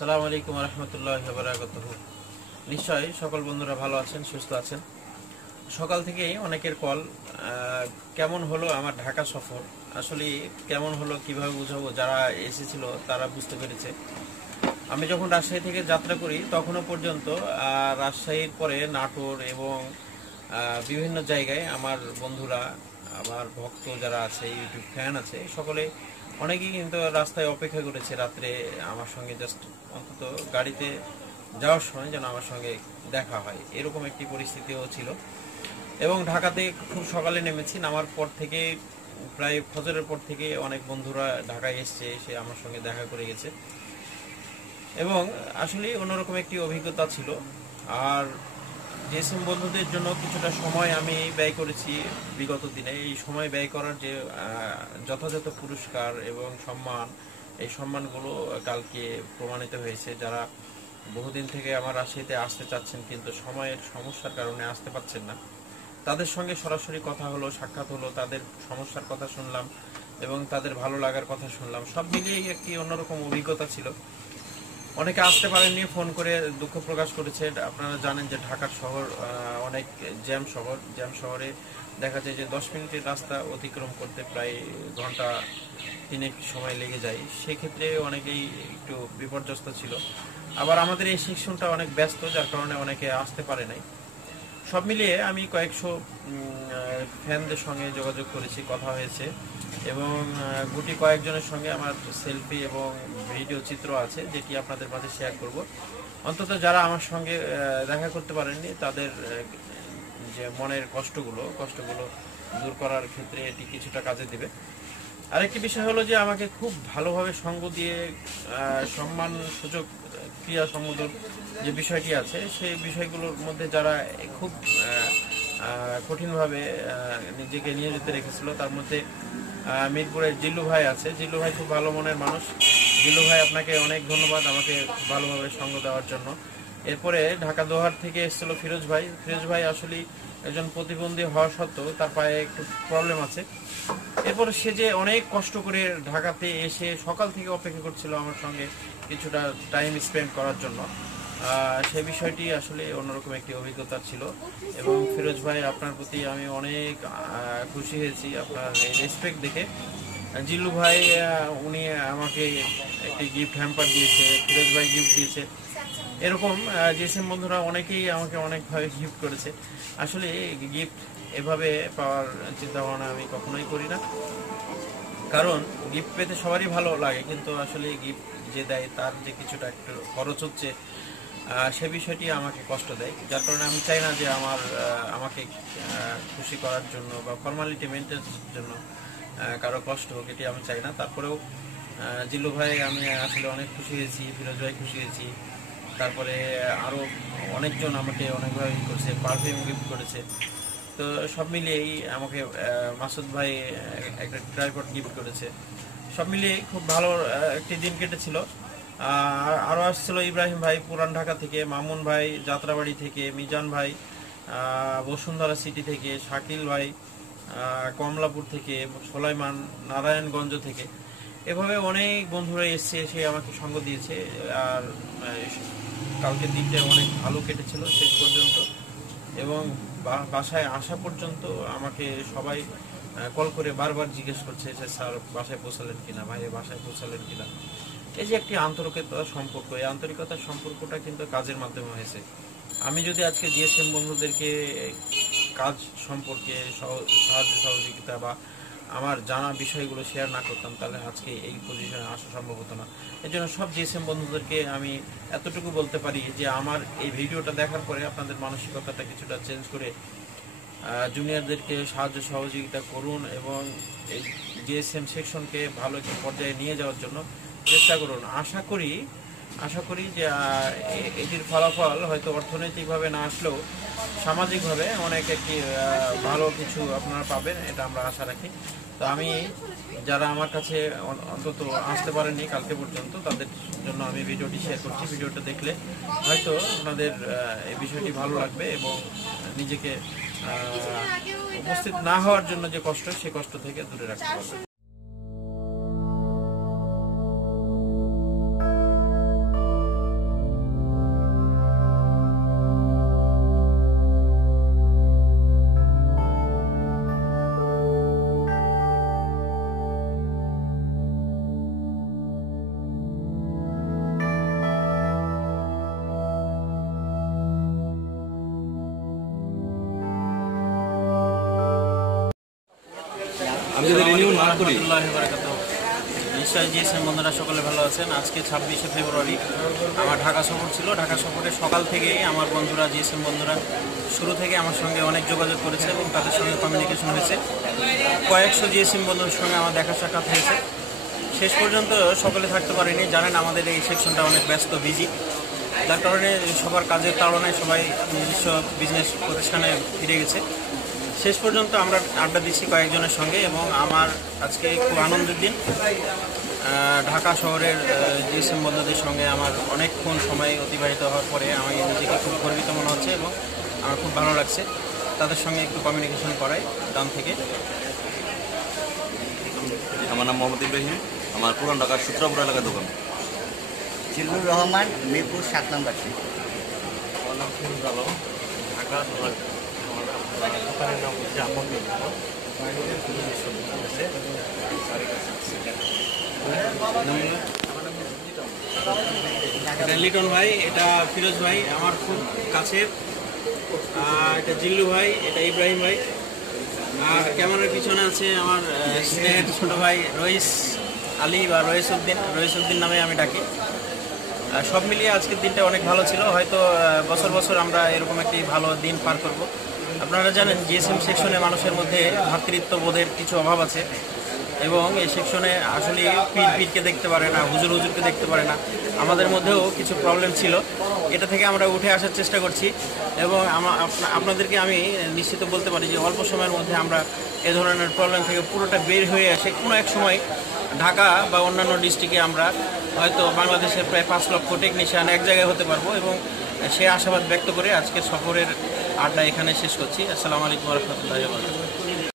আসসালামু আলাইকুম ওয়া রাহমাতুল্লাহি ওয়া বারাকাতুহু। নিশ্চয়ই সকল বন্ধুরা ভালো আছেন, সুস্থ আছেন। সকাল থেকেই অনেকের কল, কেমন হলো আমার ঢাকা সফর, আসলে কেমন হলো কিভাবে বুঝাবো। যারা এসেছিল তারা বুঝতে পেরেছে। আমি যখন রাজশাহী থেকে যাত্রা করি তখনও পর্যন্ত রাজশাহীর পরে নাটোর এবং বিভিন্ন জায়গায় আমার বন্ধুরা, আমার ভক্ত যারা আছে, ইউটিউব ফ্যান আছে, সকলে অনেকেই কিন্তু রাস্তায় অপেক্ষা করেছে রাত্রে আমার সঙ্গে, জাস্ট অন্তত গাড়িতে যাওয়ার সময় যেন আমার সঙ্গে দেখা হয়, এরকম একটি পরিস্থিতিও ছিল। এবং ঢাকাতে খুব সকালে নেমেছি, নামার পর থেকে প্রায় ফজরের পর থেকে অনেক বন্ধুরা ঢাকায় এসছে, এসে আমার সঙ্গে দেখা করে গেছে এবং আসলে অন্যরকম একটি অভিজ্ঞতা ছিল। আর জেএসএম বন্ধুদের জন্য কিছুটা সময় আমি ব্যয় করেছি বিগত দিনে। এই সময় ব্যয় করার যে যথাযথ পুরস্কার এবং সম্মান, এই সম্মানগুলো কালকে প্রমাণিত হয়েছে। যারা বহুদিন থেকে আমার রাজশাহীতে আসতে চাচ্ছেন কিন্তু সময়ের সমস্যার কারণে আসতে পারছেন না, তাদের সঙ্গে সরাসরি কথা হলো, সাক্ষাৎ হলো, তাদের সমস্যার কথা শুনলাম এবং তাদের ভালো লাগার কথা শুনলাম। সব মিলিয়েই একটি অন্যরকম অভিজ্ঞতা ছিল। অনেকে আসতে পারেননি, ফোন করে দুঃখ প্রকাশ করেছে। আপনারা জানেন যে ঢাকার শহর অনেক জ্যাম শহর, জ্যাম শহরে দেখা যায় যে 10 মিনিটের রাস্তা অতিক্রম করতে প্রায় ঘন্টা 3 সময় লেগে যায়। সেক্ষেত্রে অনেকেই একটু বিপর্যস্ত ছিল। আবার আমাদের এই সেকশনটা অনেক ব্যস্ত, যার কারণে অনেকে আসতে পারে নাই। সব মিলিয়ে আমি কয়েকশো ফ্যানদের সঙ্গে যোগাযোগ করেছি, কথা হয়েছে এবং গুটি কয়েকজনের সঙ্গে আমার সেলফি এবং ভিডিও চিত্র আছে, যেটি আপনাদের মাঝে শেয়ার করব। অন্তত যারা আমার সঙ্গে দেখা করতে পারেননি তাদের যে মনের কষ্টগুলো দূর করার ক্ষেত্রে এটি কিছুটা কাজে দিবে। আরেকটি বিষয় হলো যে আমাকে খুব ভালোভাবে সঙ্গ দিয়ে সম্মান সুযোগ ক্রিয়া সম্বোধন যে বিষয়টি আছে, সেই বিষয়গুলোর মধ্যে যারা খুব কঠিনভাবে নিজেকে নিয়োজিত রেখেছিল, তার মধ্যে মিরপুরের জিল্লু ভাই আছে। জিল্লু ভাই খুব ভালো মনের মানুষ। জিল্লু ভাই, আপনাকে অনেক ধন্যবাদ আমাকে ভালোভাবে সঙ্গ দেওয়ার জন্য। এরপরে ঢাকা দোহার থেকে এসেছিল ফিরোজ ভাই। ফিরোজ ভাই আসলে একজন প্রতিবন্ধী হওয়া সত্ত্বেও তার পায়ে একটু প্রবলেম আছে। এরপরে সে যে অনেক কষ্ট করে ঢাকাতে এসে সকাল থেকে অপেক্ষা করছিল আমার সঙ্গে কিছুটা টাইম স্পেন্ড করার জন্য, সে বিষয়টি আসলে অন্যরকম একটি অভিজ্ঞতা ছিল। এবং ফিরোজ ভাই, আপনার প্রতি আমি অনেক খুশি হয়েছি আপনার এই রেসপেক্ট দেখে। জিল্লু ভাই উনি আমাকে একটি গিফট হ্যাম্পার দিয়েছে, ফিরোজ ভাই গিফট দিয়েছে, এরকম জিএসএম বন্ধুরা অনেকেই আমাকে অনেকভাবে গিফট করেছে। আসলে গিফট এভাবে পাওয়ার চিন্তা ভাবনা আমি কখনোই করি না, কারণ গিফট পেতে সবারই ভালো লাগে, কিন্তু আসলে গিফট যে দেয় তার যে কিছুটা একটু খরচ হচ্ছে, সে বিষয়টি আমাকে কষ্ট দেয়। যার কারণে আমি চাই না যে আমাকে খুশি করার জন্য বা ফর্মালিটি মেনটেনের জন্য কারো কষ্ট হোক, এটি আমি চাই না। তারপরেও জিল্লু ভাই আমি আসলে অনেক খুশি হয়েছি, ফিরোজ ভাই খুশি হয়েছি, তারপরে আরও অনেকজন আমাকে অনেকভাবে করেছে, পারফিউম গিফট করেছে। তো সব মিলিয়েই আমাকে মাসুদ ভাই একটা ট্রাইপড গিফট করেছে। সব মিলিয়ে খুব ভালো একটি দিন কেটেছিল। আরও আসছিল ইব্রাহিম ভাই পুরান ঢাকা থেকে, মামুন ভাই যাত্রাবাড়ি থেকে, মিজান ভাই বসুন্ধরা সিটি থেকে, শাকিল ভাই কমলাপুর থেকে, সোলাইমান নারায়ণগঞ্জ থেকে, এভাবে অনেক বন্ধুরা এসে আমাকে সঙ্গ দিয়েছে। আর কালকের দিনটা অনেক ভালো কেটেছিল শেষ পর্যন্ত, এবং বাসায় আসা পর্যন্ত আমাকে সবাই কল করে বারবার জিজ্ঞেস করছে যে স্যার বাসায় পৌঁছালেন কিনা, ভাই বাসায় পৌঁছালেন কিনা। এই যে একটি আন্তরিকতার সম্পর্ক, এই আন্তরিকতার সম্পর্কটা কিন্তু কাজের মাধ্যমে হয়েছে। আমি যদি আজকে জিএসএম বন্ধুদেরকে কাজ সম্পর্কে সাহায্য সহযোগিতা বা আমার জানা বিষয়গুলো শেয়ার না করতাম, তাহলে আজকে এই পজিশনে আসা সম্ভব হতো না। এই জন্য সব জিএসএম বন্ধুদেরকে আমি এতটুকু বলতে পারি যে আমার এই ভিডিওটা দেখার পরে আপনাদের মানসিকতাটা কিছুটা চেঞ্জ করে জুনিয়রদেরকে সাহায্য সহযোগিতা করুন এবং এই জিএসএম সেকশনকে ভালো একটি পর্যায়ে নিয়ে যাওয়ার জন্য চেষ্টা করুন। আশা করি যে এটির ফলাফল হয়তো অর্থনৈতিকভাবে না আসলেও সামাজিকভাবে অনেক একটি ভালো কিছু আপনারা পাবেন, এটা আমরা আশা রাখি। তো আমি যারা আমার কাছে অন্তত আসতে পারেননি কালকে পর্যন্ত, তাদের জন্য আমি ভিডিওটি শেয়ার করছি। ভিডিওটা দেখলে হয়তো আপনাদের এই বিষয়টি ভালো লাগবে এবং নিজেকে উপস্থিত না হওয়ার জন্য যে কষ্ট, সে কষ্ট থেকে দূরে রাখতে পারবেন। রাহমাতুল্লাহি ওয়া বারাকাতুহু। নিশ্চয়ই জিএসএম বন্ধুরা সকলে ভালো আছেন। আজকে 26শে ফেব্রুয়ারি আমার ঢাকা সফর ছিল। ঢাকা সফরে সকাল থেকেই আমার বন্ধুরা, জিএসএম বন্ধুরা শুরু থেকে আমার সঙ্গে অনেক যোগাযোগ করেছে এবং তাদের সঙ্গে কমিউনিকেশন হয়েছে। কয়েকশো জিএসএম বন্ধুর সঙ্গে আমার দেখা সাক্ষাৎ হয়েছে। শেষ পর্যন্ত সকলে থাকতে পারেনি, জানেন আমাদের এই সেকশনটা অনেক ব্যস্ত, বিজি, যার কারণে সবার কাজের তাড়নায় সবাই নিজস্ব বিজনেস প্রতিষ্ঠানে ফিরে গেছে। শেষ পর্যন্ত আমরা আড্ডা দিচ্ছি কয়েকজনের সঙ্গে এবং আমার আজকে খুব আনন্দের দিন। ঢাকা শহরের জিএসএম বন্ধুদের সঙ্গে আমার অনেকক্ষণ সময় অতিবাহিত হওয়ার পরে আমি নিজেকে খুব গর্বিত মনে হচ্ছে এবং আমার খুব ভালো লাগছে তাদের সঙ্গে একটু কমিউনিকেশন করাই ডান থেকে। আমার নাম মোহাম্মদ ইব্রাহিম, আমার পুরান ঢাকার সূত্রাপুর এলাকার দোকান। জিল্লুর রহমান, মিরপুর 7 নম্বর। আমার নাম ফিরোজ আলম, ঢাকা। দোকানের নাম হচ্ছে আপন এটা লিটন ভাই, এটা ফিরোজ ভাই আমার খুব কাছের, এটা জিল্লু ভাই, এটা ইব্রাহিম ভাই, আর ক্যামেরার পিছনে আছে আমার স্নেহের ছোট ভাই রইস আলী বা রইসউদ্দিন নামে আমি ডাকি। সব মিলিয়ে আজকের দিনটা অনেক ভালো ছিল। হয়তো বছর বছর আমরা এরকম একটি ভালো দিন পার করব। আপনারা জানেন জিএসএম সেকশনে মানুষের মধ্যে ভ্রাতৃত্ববোধের কিছু অভাব আছে এবং এই সেকশনে আসলে পীরকে দেখতে পারে না, হুজুরকে দেখতে পারে না। আমাদের মধ্যেও কিছু প্রবলেম ছিল, এটা থেকে আমরা উঠে আসার চেষ্টা করছি এবং আপনাদেরকে আমি নিশ্চিত বলতে পারি যে অল্প সময়ের মধ্যে আমরা এ ধরনের প্রবলেম থেকে পুরোটা বের হয়ে আসে কোনো এক সময় ঢাকা বা অন্যান্য ডিস্ট্রিক্টে আমরা হয়তো বাংলাদেশের প্রায় 5 লক্ষ টেকনিশিয়ান এক জায়গায় হতে পারবো এবং সে আশাবাদ ব্যক্ত করে আজকের সফরের আড্ডা এখানে শেষ করছি। আসসালামু আলাইকুম ওয়া রাহমাতুল্লাহি ওয়া বারাকাতুহু।